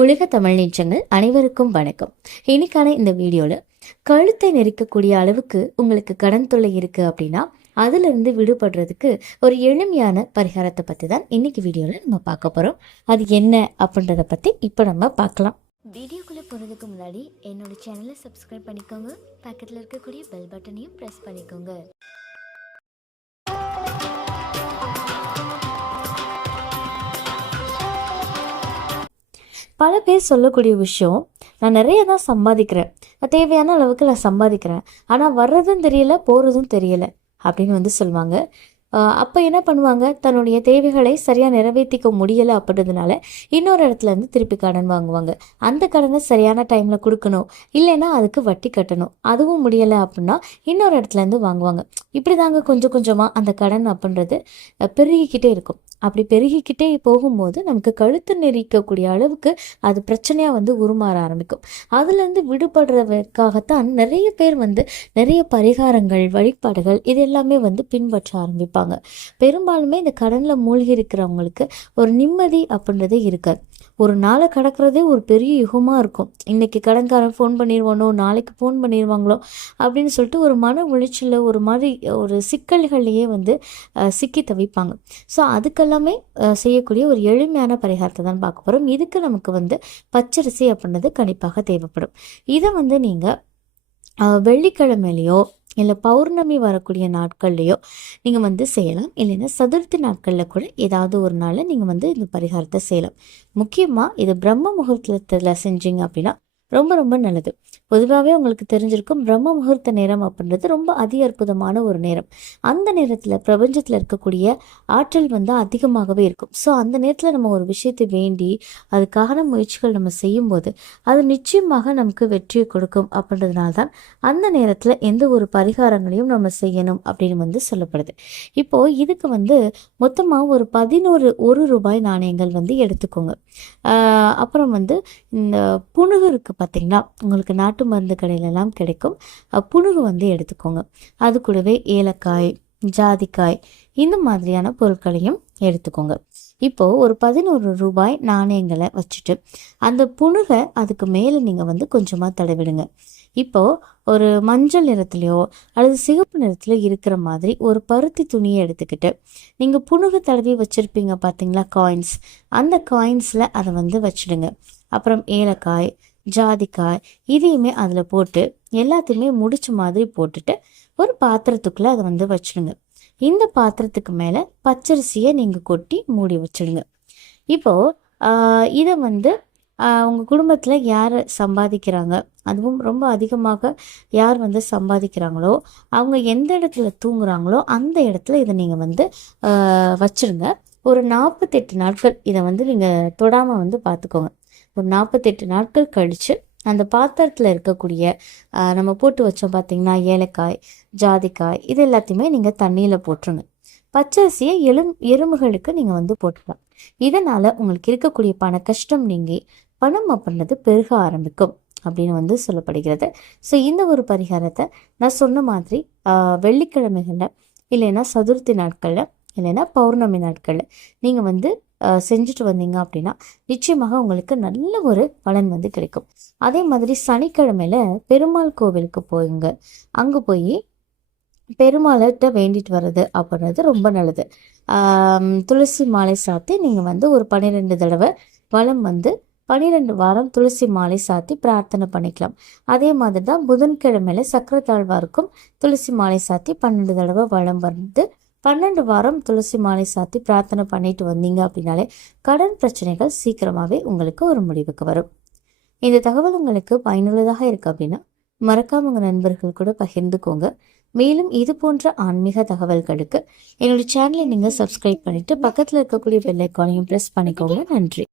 உலக தமிழ் நிச்சங்கள் அனைவருக்கும் வணக்கம். இன்னைக்கான இந்த வீடியோவில் கழுத்தை நெரிக்கக்கூடிய அளவுக்கு உங்களுக்கு கடன் தொல்லை இருக்குது அப்படின்னா அதிலிருந்து விடுபடுறதுக்கு ஒரு எளிமையான பரிகாரத்தை பற்றி தான் இன்னைக்கு வீடியோவில் நம்ம பார்க்க போகிறோம் அது என்ன அப்படின்றத பற்றி இப்போ நம்ம பார்க்கலாம். வீடியோக்குள்ளே போகிறதுக்கு முன்னாடி என்னோட சேனலை சப்ஸ்கிரைப் பண்ணிக்கோங்க. பக்கத்தில் இருக்கக்கூடிய பெல் பட்டனையும் ப்ரெஸ் பண்ணிக்கோங்க. பல பேர் சொல்லக்கூடிய விஷயம் நான் நிறைய தான் சம்பாதிக்கிறேன். தேவையான அளவுக்கு நான் சம்பாதிக்கிறேன். ஆனால் வர்றதும் தெரியல போகிறதும் தெரியல அப்படின்னு வந்து சொல்லுவாங்க. அப்போ என்ன பண்ணுவாங்க? தன்னுடைய தேவைகளை சரியாக நிறைவேற்றிக்க முடியலை அப்படின்றதுனால இன்னொரு இடத்துல இருந்து திருப்பி கடன் வாங்குவாங்க. அந்த கடனை சரியான டைமில் கொடுக்கணும். இல்லைன்னா அதுக்கு வட்டி கட்டணும். அதுவும் முடியலை அப்படின்னா இன்னொரு இடத்துல இருந்து வாங்குவாங்க. இப்படி தாங்க கொஞ்சம் கொஞ்சமாக அந்த கடன் அப்படின்றது பெருகிக்கிட்டே இருக்கும். அப்படி பெருகிக்கிட்டே போகும்போது நமக்கு கழுத்து நெரிக்கக்கூடிய அளவுக்கு அது பிரச்சனையாக வந்து உருமாற ஆரம்பிக்கும். அதுலேருந்து விடுபடுறதுக்காகத்தான் நிறைய பேர் வந்து நிறைய பரிகாரங்கள் வழிபாடுகள் இது எல்லாமே வந்து பின்பற்ற ஆரம்பிப்பாங்க. பெரும்பாலுமே இந்த கடனில் மூழ்கி இருக்கிறவங்களுக்கு ஒரு நிம்மதி அப்படின்றது இருக்காது. ஒரு நாளை கடக்கிறதே ஒரு பெரிய யுகமாக இருக்கும். இன்னைக்கு கடன்காரன் ஃபோன் பண்ணிடுவானோ நாளைக்கு ஃபோன் பண்ணிடுவாங்களோ அப்படின்னு சொல்லிட்டு ஒரு மன உளைச்சலில் ஒரு மாதிரி ஒரு சிக்கல்கள்லையே வந்து சிக்கி தவிப்பாங்க. ஸோ அதுக்கெல்லாமே செய்யக்கூடிய ஒரு எளிமையான பரிகாரத்தை தான் பார்க்க போகிறோம் இதுக்கு நமக்கு வந்து பச்சரிசி அப்படின்றது கண்டிப்பாக தேவைப்படும். இதை வந்து நீங்கள் வெள்ளிக்கிழமையிலையோ இல்லை பௌர்ணமி வரக்கூடிய நாட்கள்லையோ நீங்கள் வந்து செய்யலாம். இல்லைன்னா சதுர்த்தி நாட்களில் கூட ஏதாவது ஒரு நாளில் நீங்கள் வந்து இந்த பரிகாரத்தை செய்யலாம். முக்கியமாக இது பிரம்ம முகூர்த்தத்தில் செஞ்சீங்க அப்படின்னா ரொம்ப ரொம்ப நல்லது. பொதுவாகவே உங்களுக்கு தெரிஞ்சிருக்கும் பிரம்ம முகூர்த்த நேரம் அப்படின்றது ரொம்ப அதி அற்புதமான ஒரு நேரம். அந்த நேரத்தில் பிரபஞ்சத்தில் இருக்கக்கூடிய ஆற்றல் வந்து அதிகமாகவே இருக்கும். ஸோ அந்த நேரத்தில் நம்ம ஒரு விஷயத்தை வேண்டி அதுக்கான முயற்சிகள் நம்ம செய்யும்போது அது நிச்சயமாக நமக்கு வெற்றியை கொடுக்கும் அப்படின்றதுனால தான் அந்த நேரத்தில் எந்த ஒரு பரிகாரங்களையும் நம்ம செய்யணும் அப்படின்னு வந்து சொல்லப்படுது. இப்போது இதுக்கு வந்து மொத்தமாக ஒரு பதினோரு ஒரு ரூபாய் நாணயங்கள் வந்து எடுத்துக்கோங்க. அப்புறம் வந்து இந்த புணுகு இருக்குது பார்த்தீங்களா உங்களுக்கு நாட்டு மருந்து கடையிலலாம் கிடைக்கும். புணுகு வந்து எடுத்துக்கோங்க. அது கூடவே ஏலக்காய் ஜாதிக்காய் இந்த மாதிரியான பொருட்களையும் எடுத்துக்கோங்க. இப்போ ஒரு பதினோரு ரூபாய் நாணயங்களை வச்சுட்டு அந்த புணுகை அதுக்கு மேலே நீங்கள் வந்து கொஞ்சமாக தடவிடுங்க. இப்போ ஒரு மஞ்சள் நிறத்துலையோ அல்லது சிகப்பு நிறத்துல இருக்கிற மாதிரி ஒரு பருத்தி துணியை எடுத்துக்கிட்டு நீங்கள் புணுகு தடவி வச்சுருப்பீங்க பார்த்தீங்களா காயின்ஸ் அந்த காயின்ஸில் அதை வந்து வச்சுடுங்க. அப்புறம் ஏலக்காய் ஜாதிக்காய் இதையுமே அதில் போட்டு எல்லாத்தையுமே முடிச்ச மாதிரி போட்டுட்டு ஒரு பாத்திரத்துக்குள்ளே அதை வந்து வச்சுடுங்க. இந்த பாத்திரத்துக்கு மேலே பச்சரிசியை நீங்கள் கொட்டி மூடி வச்சிடுங்க. இப்போது இதை வந்து உங்கள் குடும்பத்தில் யார் சம்பாதிக்கிறாங்க? அதுவும் ரொம்ப அதிகமாக யார் வந்து சம்பாதிக்கிறாங்களோ அவங்க எந்த இடத்துல தூங்குறாங்களோ அந்த இடத்துல இதை நீங்கள் வந்து வச்சுருங்க வச்சிருங்க ஒரு நாற்பத்தெட்டு நாட்கள் இதை வந்து நீங்கள் தொடாமல் வந்து பார்த்துக்கோங்க ஒரு நாற்பத்தெட்டு நாட்கள் கழித்து அந்த பாத்திரத்தில் இருக்கக்கூடிய நம்ம போட்டு வச்சோம் பார்த்தீங்கன்னா ஏலக்காய் ஜாதிக்காய் இது எல்லாத்தையுமே நீங்கள் தண்ணியில் போட்டுருங்க. பச்சரிசியை எலும் எறும்புகளுக்கு நீங்கள் வந்து போட்டுக்கலாம். இதனால் உங்களுக்கு இருக்கக்கூடிய பண கஷ்டம் நீங்கி பணம் அப்படின்றது பெருக ஆரம்பிக்கும் அப்படின்னு வந்து சொல்லப்படுகிறது. ஸோ இந்த ஒரு பரிகாரத்தை நான் சொன்ன மாதிரி வெள்ளிக்கிழமைகளில் இல்லைன்னா சதுர்த்தி நாட்களில் இல்லைன்னா பௌர்ணமி நாட்களில் நீங்கள் வந்து செஞ்சுட்டு வந்தீங்க அப்படின்னா நிச்சயமாக உங்களுக்கு நல்ல ஒரு பலன் வந்து கிடைக்கும். அதே மாதிரி சனிக்கிழமையில பெருமாள் கோவிலுக்கு போயுங்க அங்கே போய் பெருமாள்கிட்ட வேண்டிட்டு வர்றது அப்படின்றது ரொம்ப நல்லது. துளசி மாலை சாத்தி நீங்கள் வந்து ஒரு பன்னிரெண்டு தடவை வளம் வந்து பன்னிரெண்டு வாரம் துளசி மாலை சாத்தி பிரார்த்தனை பண்ணிக்கலாம். அதே மாதிரி தான் புதன்கிழமையில சக்கரத்தாழ்வாருக்கும் துளசி மாலை சாத்தி பன்னெண்டு தடவை வளம் வந்து பன்னெண்டு வாரம் துளசி மாலை சாத்தி பிரார்த்தனை பண்ணிட்டு வந்தீங்க அப்படின்னாலே கடன் பிரச்சனைகள் சீக்கிரமாகவே உங்களுக்கு ஒரு முடிவுக்கு வரும். இந்த தகவல் உங்களுக்கு பயனுள்ளதாக இருக்குது அப்படின்னா மறக்காம உங்கள் நண்பர்கள் கூட பகிர்ந்துக்கோங்க. மேலும் இது போன்ற ஆன்மீக தகவல்களுக்கு என்னோட சேனலை நீங்கள் சப்ஸ்கிரைப் பண்ணிவிட்டு பக்கத்தில் இருக்கக்கூடிய பெல்லைக்கானையும் ப்ரெஸ் பண்ணிக்கோங்க. நன்றி.